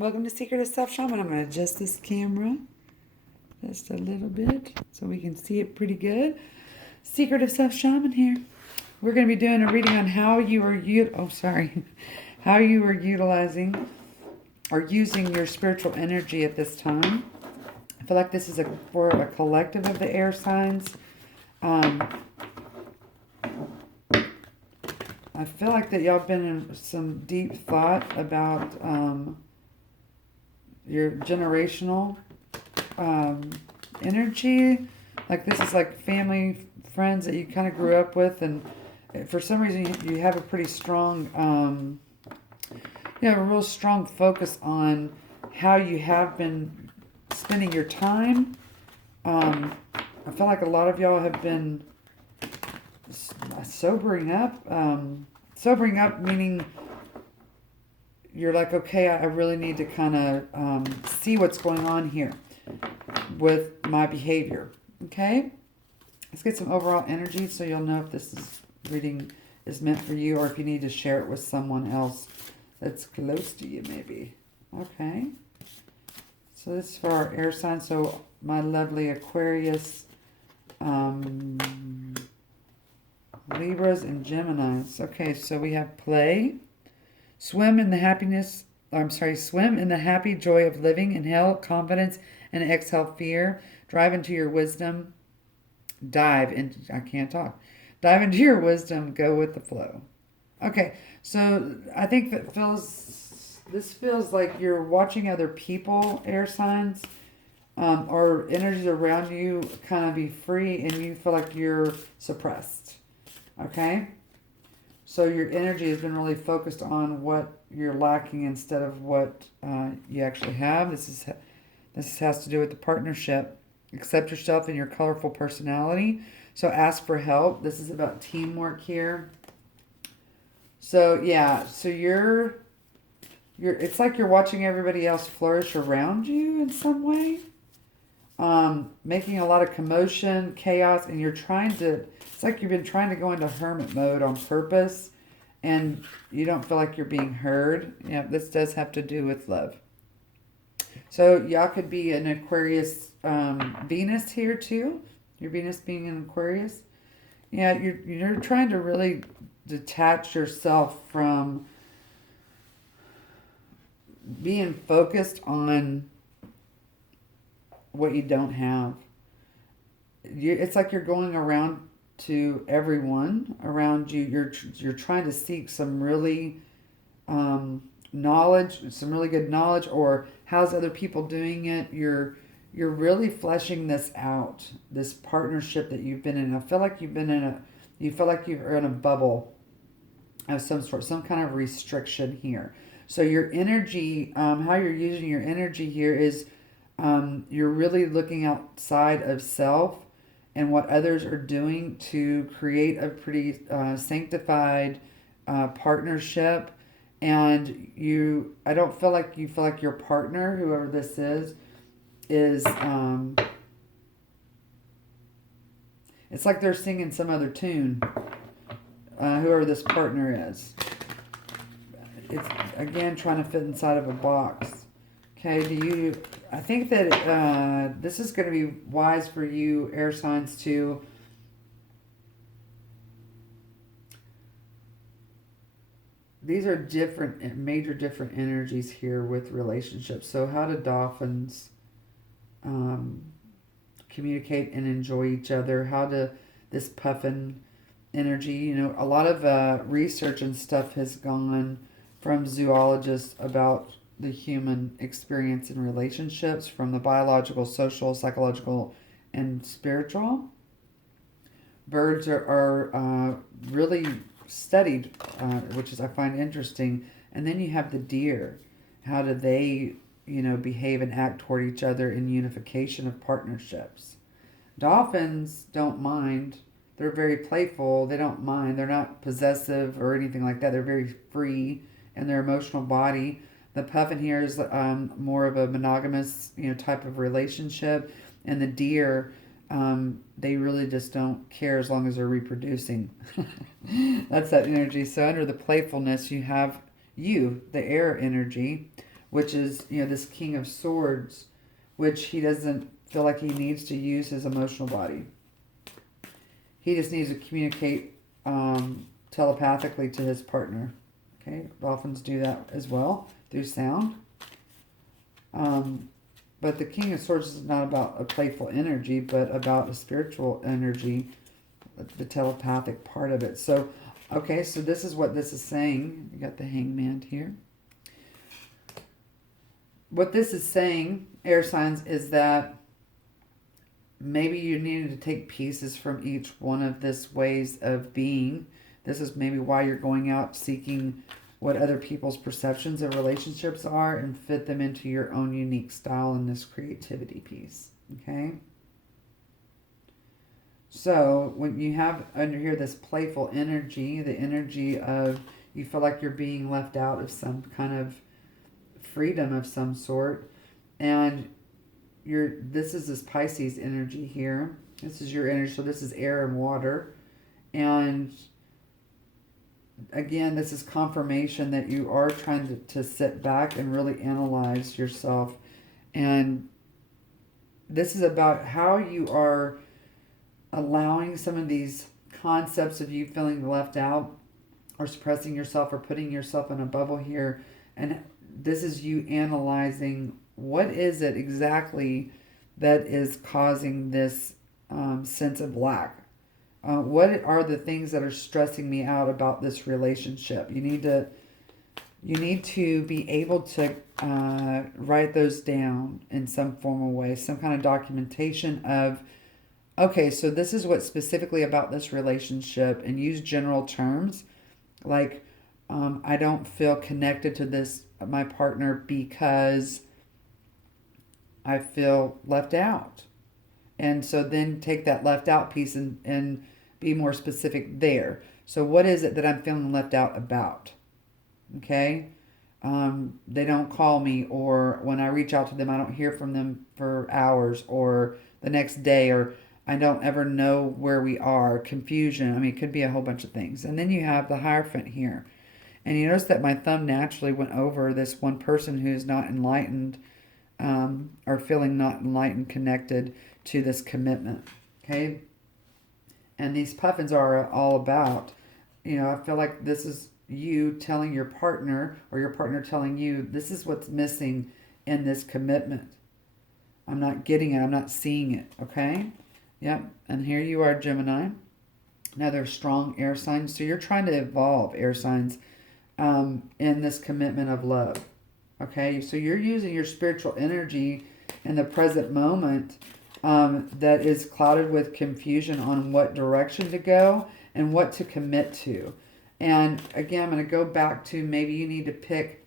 Welcome to Secret of Self Shaman. I'm going to adjust this camera just a little bit so we can see it pretty good. Secret of Self Shaman here. We're going to be doing a reading on how you are how you are utilizing or using your spiritual energy at this time. I feel like this is for a collective of the air signs. I feel like that y'all been in some deep thought about your generational energy. Like this is like family, friends that you kind of grew up with, and for some reason you have a pretty strong, a real strong focus on how you have been spending your time. I feel like a lot of y'all have been sobering up. Sobering up meaning you're like, okay, I really need to kind of see what's going on here with my behavior. Okay? Let's get some overall energy so you'll know if this reading is meant for you or if you need to share it with someone else that's close to you maybe. Okay. So this is for our air sign. So my lovely Aquarius, Libras, and Geminis. Okay, so we have play. Swim in the happy joy of living. Inhale confidence and exhale fear. Drive into your wisdom. Dive into your wisdom. Go with the flow. Okay, so I think this feels like you're watching other people, air signs, or energies around you kind of be free and you feel like you're suppressed. Okay? So your energy has been really focused on what you're lacking instead of what you actually have. This has to do with the partnership. Accept yourself and your colorful personality. So ask for help. This is about teamwork here. So yeah, so you're it's like you're watching everybody else flourish around you in some way. Making a lot of commotion, chaos, and it's like you've been trying to go into hermit mode on purpose and you don't feel like you're being heard. Yeah, this does have to do with love. So y'all could be an Aquarius Venus here too. Your Venus being an Aquarius. Yeah, you're trying to really detach yourself from being focused on what you don't have. It's like you're going around to everyone around you. You're trying to seek some really knowledge, some really good knowledge, or how's other people doing it. You're really fleshing this out, this partnership that you've been in. I feel like you feel like you're in a bubble of some sort, some kind of restriction here. So your energy, how you're using your energy here is you're really looking outside of self and what others are doing to create a pretty sanctified partnership. And I don't feel like you feel like your partner, whoever this is it's like they're singing some other tune, whoever this partner is. It's, again, trying to fit inside of a box. Okay, I think that this is going to be wise for you, air signs, to these are major different energies here with relationships. So how do dolphins communicate and enjoy each other? How do this puffin energy, a lot of research and stuff has gone from zoologists about the human experience in relationships, from the biological, social, psychological, and spiritual. Birds are really studied, which is I find interesting. And then you have the deer. How do they, behave and act toward each other in unification of partnerships? Dolphins don't mind. They're very playful. They don't mind. They're not possessive or anything like that. They're very free in their emotional body. The puffin here is more of a monogamous, type of relationship. And the deer, they really just don't care as long as they're reproducing. That's that energy. So under the playfulness, you have the air energy, which is, this King of Swords, which he doesn't feel like he needs to use his emotional body. He just needs to communicate telepathically to his partner. Okay, dolphins do that as well through sound. But the King of Swords is not about a playful energy, but about a spiritual energy, the telepathic part of it. So, okay, so this is what this is saying. You got the Hangman here. What this is saying, air signs, is that maybe you needed to take pieces from each one of this ways of being. This is maybe why you're going out seeking what other people's perceptions of relationships are and fit them into your own unique style in this creativity piece. Okay? So when you have under here this playful energy, the energy of you feel like you're being left out of some kind of freedom of some sort, and this is this Pisces energy here. This is your energy, so this is air and water. And again, this is confirmation that you are trying to sit back and really analyze yourself. And this is about how you are allowing some of these concepts of you feeling left out or suppressing yourself or putting yourself in a bubble here. And this is you analyzing what is it exactly that is causing this sense of lack. What are the things that are stressing me out about this relationship? You need to be able to write those down in some formal way, some kind of documentation of, okay, so this is what specifically about this relationship, and use general terms like, I don't feel connected to my partner because I feel left out. And so then take that left out piece and be more specific there. So what is it that I'm feeling left out about? Okay? They don't call me, or when I reach out to them, I don't hear from them for hours, or the next day, or I don't ever know where we are. Confusion. I mean, it could be a whole bunch of things. And then you have the Hierophant here. And you notice that my thumb naturally went over this one person who's not enlightened, or feeling not enlightened, connected to this commitment. Okay? And these puffins are all about, I feel like this is you telling your partner, or your partner telling you, this is what's missing in this commitment. I'm not getting it. I'm not seeing it. Okay? Yep. And here you are, Gemini. Another strong air sign. So you're trying to evolve, air signs, in this commitment of love. Okay? So you're using your spiritual energy in the present moment that is clouded with confusion on what direction to go and what to commit to. And again, I'm going to go back to, maybe you need to pick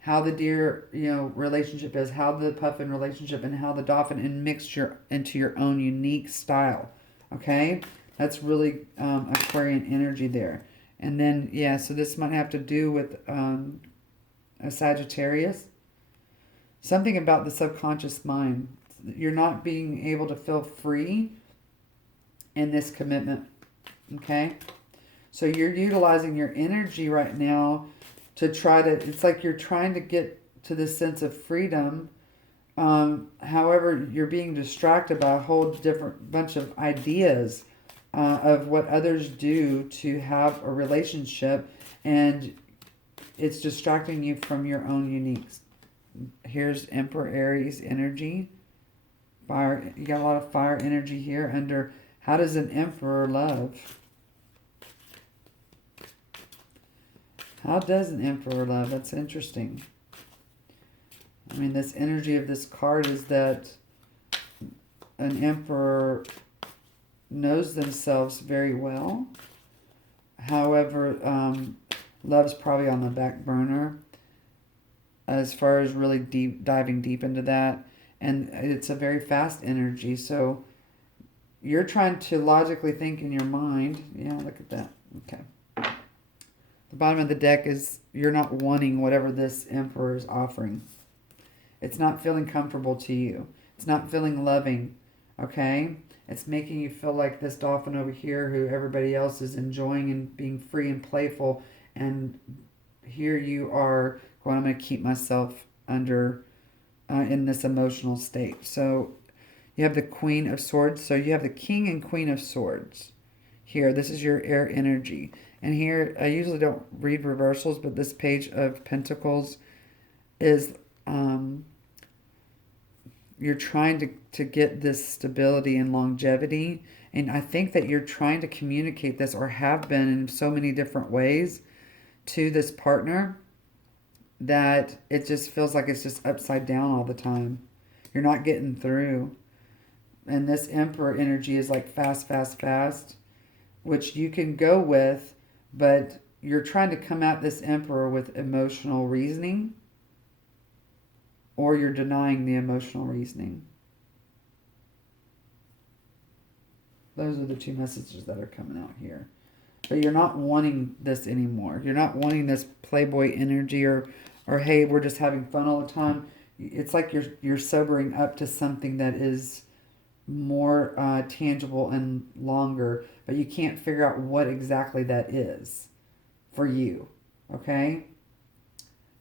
how the deer, relationship is, how the puffin relationship, and how the dolphin, and mix into your own unique style. Okay? That's really Aquarian energy there. And then, so this might have to do with a Sagittarius. Something about the subconscious mind. You're not being able to feel free in this commitment. Okay? So you're utilizing your energy right now to try to, it's like you're trying to get to this sense of freedom. However, you're being distracted by a whole different bunch of ideas of what others do to have a relationship, and it's distracting you from your own unique. Here's Emperor Aries energy. Fire. You got a lot of fire energy here under how does an emperor love? How does an emperor love? That's interesting. I mean, this energy of this card is that an emperor knows themselves very well. However, love's probably on the back burner as far as really diving deep into that. And it's a very fast energy. So you're trying to logically think in your mind. Yeah, look at that. Okay. The bottom of the deck is you're not wanting whatever this emperor is offering. It's not feeling comfortable to you. It's not feeling loving. Okay? It's making you feel like this dolphin over here who everybody else is enjoying and being free and playful. And here you are going, I'm going to keep myself under in this emotional state. So you have the Queen of Swords. So you have the King and Queen of Swords here. This is your air energy. And here, I usually don't read reversals, but this Page of Pentacles is you're trying to get this stability and longevity. And I think that you're trying to communicate this, or have been in so many different ways, to this partner, that it just feels like it's just upside down all the time. You're not getting through. And this Emperor energy is like fast, fast, fast, which you can go with, but you're trying to come at this Emperor with emotional reasoning, or you're denying the emotional reasoning. Those are the two messages that are coming out here. But you're not wanting this anymore. You're not wanting this playboy energy, or hey, we're just having fun all the time. It's like you're sobering up to something that is more tangible and longer, but you can't figure out what exactly that is for you. Okay?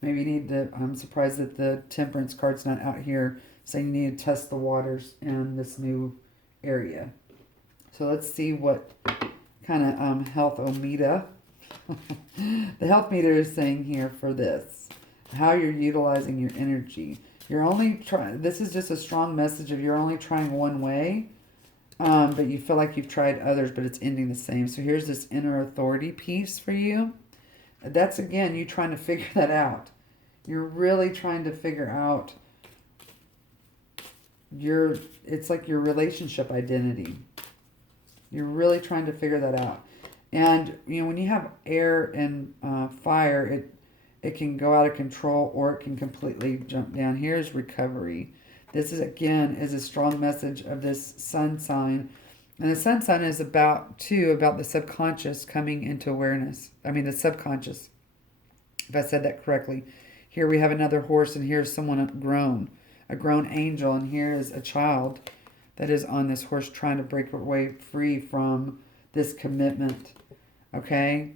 Maybe you need to, I'm surprised that the Temperance card's not out here saying you need to test the waters in this new area. So let's see what kind of health omega the health meter is saying here for this. How you're utilizing your energy. You're only trying, this is just a strong message of you're only trying one way, but you feel like you've tried others, but it's ending the same. So here's this inner authority piece for you. That's, again, you trying to figure that out. You're really trying to figure out it's like your relationship identity. You're really trying to figure that out. And, when you have air and fire, it can go out of control, or it can completely jump down. Here's recovery. This is, again, is a strong message of this sun sign. And the sun sign is about the subconscious coming into awareness. I mean, the subconscious, if I said that correctly. Here we have another horse, and here's someone a grown angel, and here is a child that is on this horse trying to break away free from this commitment. Okay?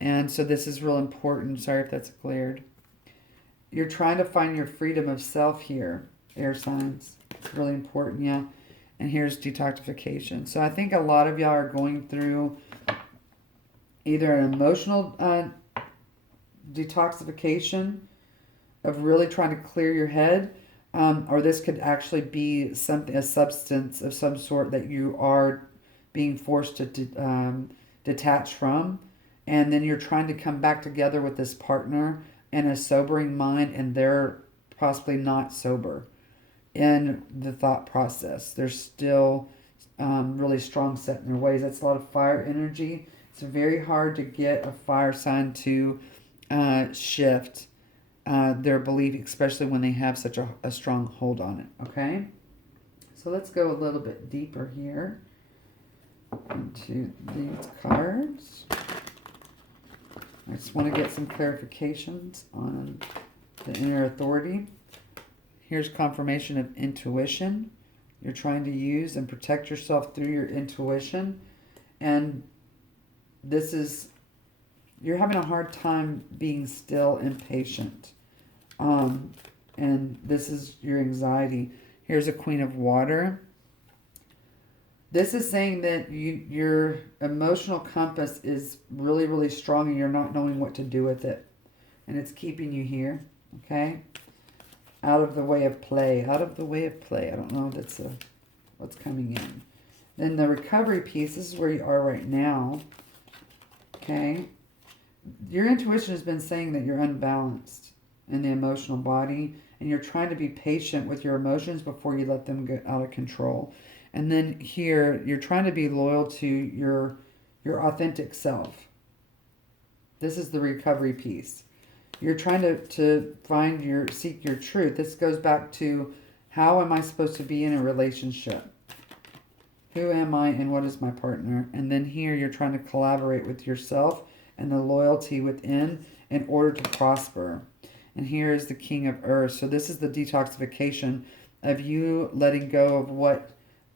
And so this is real important. Sorry if that's cleared. You're trying to find your freedom of self here, air signs. It's really important, yeah. And here's detoxification. So I think a lot of y'all are going through either an emotional detoxification of really trying to clear your head, or this could actually be a substance of some sort that you are being forced to detach from. And then you're trying to come back together with this partner in a sobering mind, and they're possibly not sober in the thought process. They're still really strong set in their ways. That's a lot of fire energy. It's very hard to get a fire sign to shift their belief, especially when they have such a strong hold on it. Okay? So let's go a little bit deeper here into these cards. I just want to get some clarifications on the inner authority. Here's confirmation of intuition. You're trying to use and protect yourself through your intuition. And this is, you're having a hard time being still and patient. And this is your anxiety. Here's a Queen of Water. This is saying that your emotional compass is really, really strong, and you're not knowing what to do with it. And it's keeping you here, okay? Out of the way of play. Out of the way of play. I don't know if that's what's coming in. Then the recovery piece, this is where you are right now, okay? Your intuition has been saying that you're unbalanced in the emotional body, and you're trying to be patient with your emotions before you let them get out of control. And then here, you're trying to be loyal to your authentic self. This is the recovery piece. You're trying to seek your truth. This goes back to, how am I supposed to be in a relationship? Who am I and what is my partner? And then here, you're trying to collaborate with yourself and the loyalty within in order to prosper. And here is the King of Earth. So this is the detoxification of you letting go of what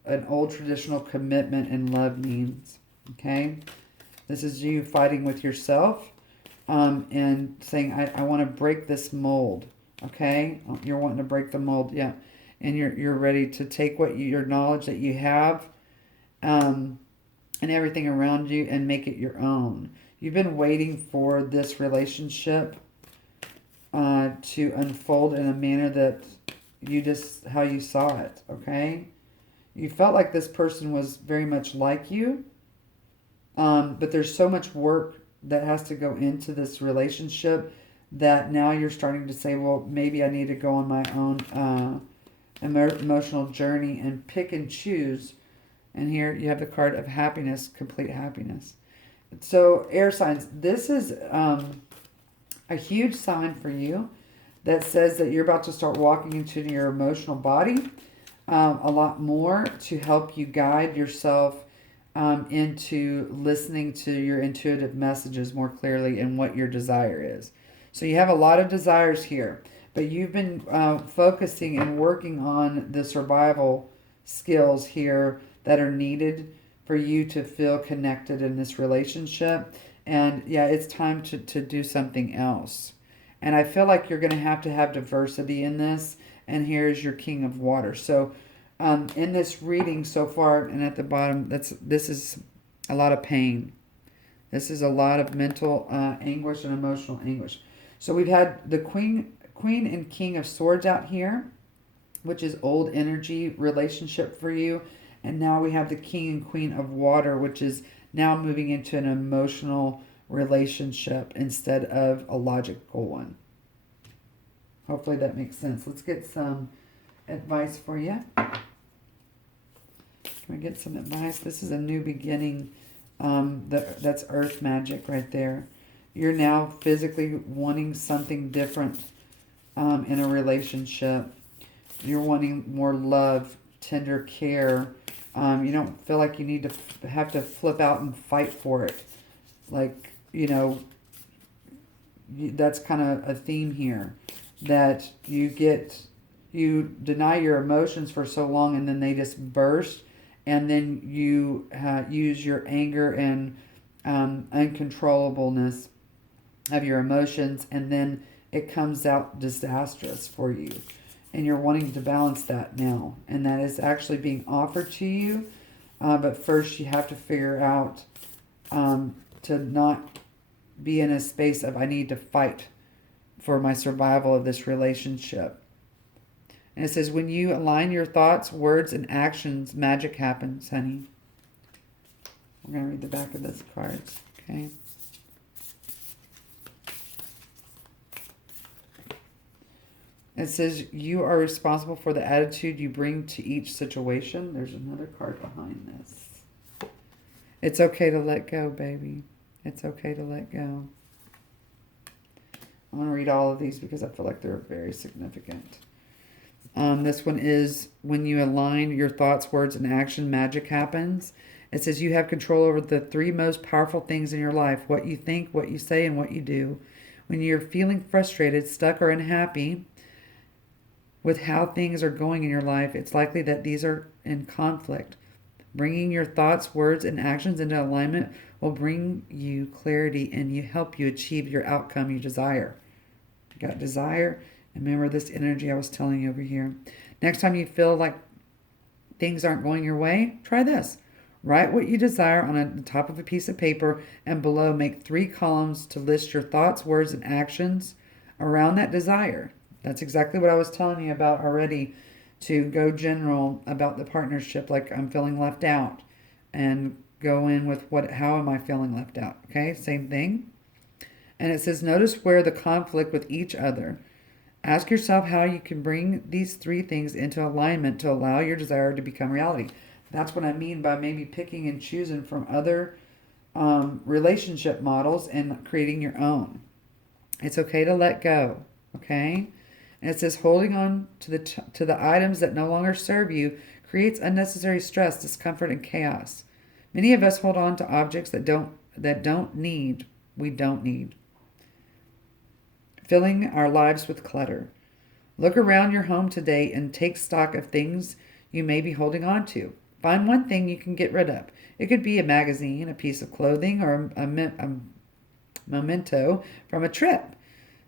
an old traditional commitment and love means. Okay? This is you fighting with yourself and saying, I want to break this mold. Okay, you're wanting to break the mold, yeah, and you're ready to take your knowledge that you have, um, and everything around you and make it your own. You've been waiting for this relationship to unfold in a manner that how you saw it. Okay, you felt like this person was very much like you, but there's so much work that has to go into this relationship that now you're starting to say, well, maybe I need to go on my own emotional journey and pick and choose. And here you have the card of happiness, complete happiness. So, air signs, this is a huge sign for you that says that you're about to start walking into your emotional body a lot more to help you guide yourself into listening to your intuitive messages more clearly and what your desire is. So you have a lot of desires here, but you've been focusing and working on the survival skills here that are needed for you to feel connected in this relationship. And yeah, it's time to do something else. And I feel like you're going to have diversity in this. And here's your King of Water. So in this reading so far, and at the bottom, this is a lot of pain. This is a lot of mental anguish and emotional anguish. So we've had the Queen and King of Swords out here, which is old energy relationship for you. And now we have the King and Queen of Water, which is now moving into an emotional relationship instead of a logical one. Hopefully that makes sense. Let's get some advice for you. Can we get some advice? This is a new beginning. That's earth magic right there. You're now physically wanting something different in a relationship. You're wanting more love, tender care. You don't feel like you need to have to flip out and fight for it. Like, that's kind of a theme here. That you deny your emotions for so long and then they just burst. And then you use your anger and uncontrollableness of your emotions. And then it comes out disastrous for you. And you're wanting to balance that now. And that is actually being offered to you. But first you have to figure out to not be in a space of I need to fight for my survival of this relationship. And it says, when you align your thoughts, words, and actions, magic happens, honey. We're going to read the back of this card, okay? It says, you are responsible for the attitude you bring to each situation. There's another card behind this. It's okay to let go, baby. It's okay to let go. I'm going to read all of these because I feel like they're very significant. This one is, when you align your thoughts, words, and action, magic happens. It says you have control over the 3 most powerful things in your life: what you think, what you say, and what you do. When you're feeling frustrated, stuck, or unhappy with how things are going in your life, it's likely that these are in conflict. Bringing your thoughts, words, and actions into alignment will bring you clarity and help you achieve your outcome you desire. You got desire. And remember this energy I was telling you over here. Next time you feel like things aren't going your way, try this. Write what you desire on the top of a piece of paper, and below make 3 columns to list your thoughts, words, and actions around that desire. That's exactly what I was telling you about already, to go general about the partnership, like I'm feeling left out, and go in with how am I feeling left out, okay? Same thing. And it says, notice where the conflict with each other. Ask yourself how you can bring these 3 things into alignment to allow your desire to become reality. That's what I mean by maybe picking and choosing from other relationship models and creating your own. It's okay to let go, okay? And it says holding on to the items that no longer serve you creates unnecessary stress, discomfort, and chaos. Many of us hold on to objects we don't need, filling our lives with clutter. Look around your home today and take stock of things you may be holding on to. Find one thing you can get rid of. It could be a magazine, a piece of clothing, or a memento from a trip.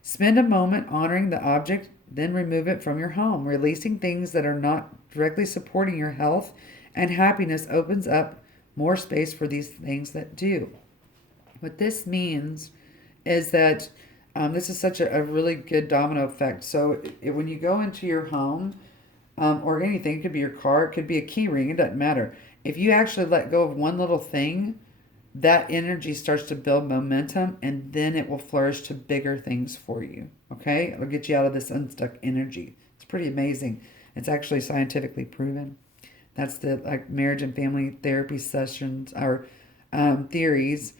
Spend a moment honoring the object then remove it from your home. Releasing things that are not directly supporting your health and happiness opens up more space for these things that do. What this means is that this is such a really good domino effect. So when you go into your home, or anything, it could be your car, it could be a key ring, it doesn't matter. If you actually let go of one little thing, that energy starts to build momentum and then it will flourish to bigger things for you. Okay? It'll get you out of this unstuck energy. It's pretty amazing. It's actually scientifically proven. That's the like marriage and family therapy sessions or theories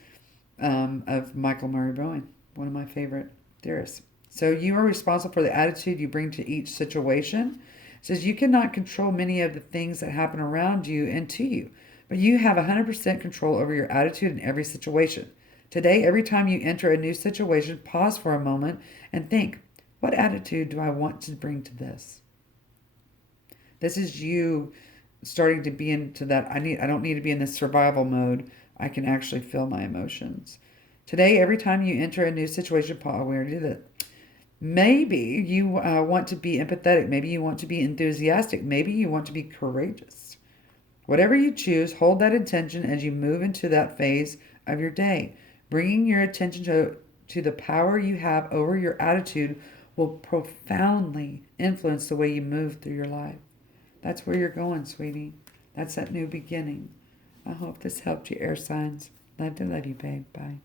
of Michael Murray Bowen, one of my favorite theorists. So you are responsible for the attitude you bring to each situation. It says you cannot control many of the things that happen around you and to you, but you have 100% control over your attitude in every situation. Today, every time you enter a new situation, pause for a moment and think, what attitude do I want to bring to this? This is you starting to be into that. I don't need to be in this survival mode. I can actually feel my emotions. Today, every time you enter a new situation, pause. We already did it. Maybe you want to be empathetic. Maybe you want to be enthusiastic. Maybe you want to be courageous. Whatever you choose, hold that intention as you move into that phase of your day. Bringing your attention to the power you have over your attitude will profoundly influence the way you move through your life. That's where you're going, sweetie. That's that new beginning. I hope this helped you, air signs. Love to love you, babe. Bye.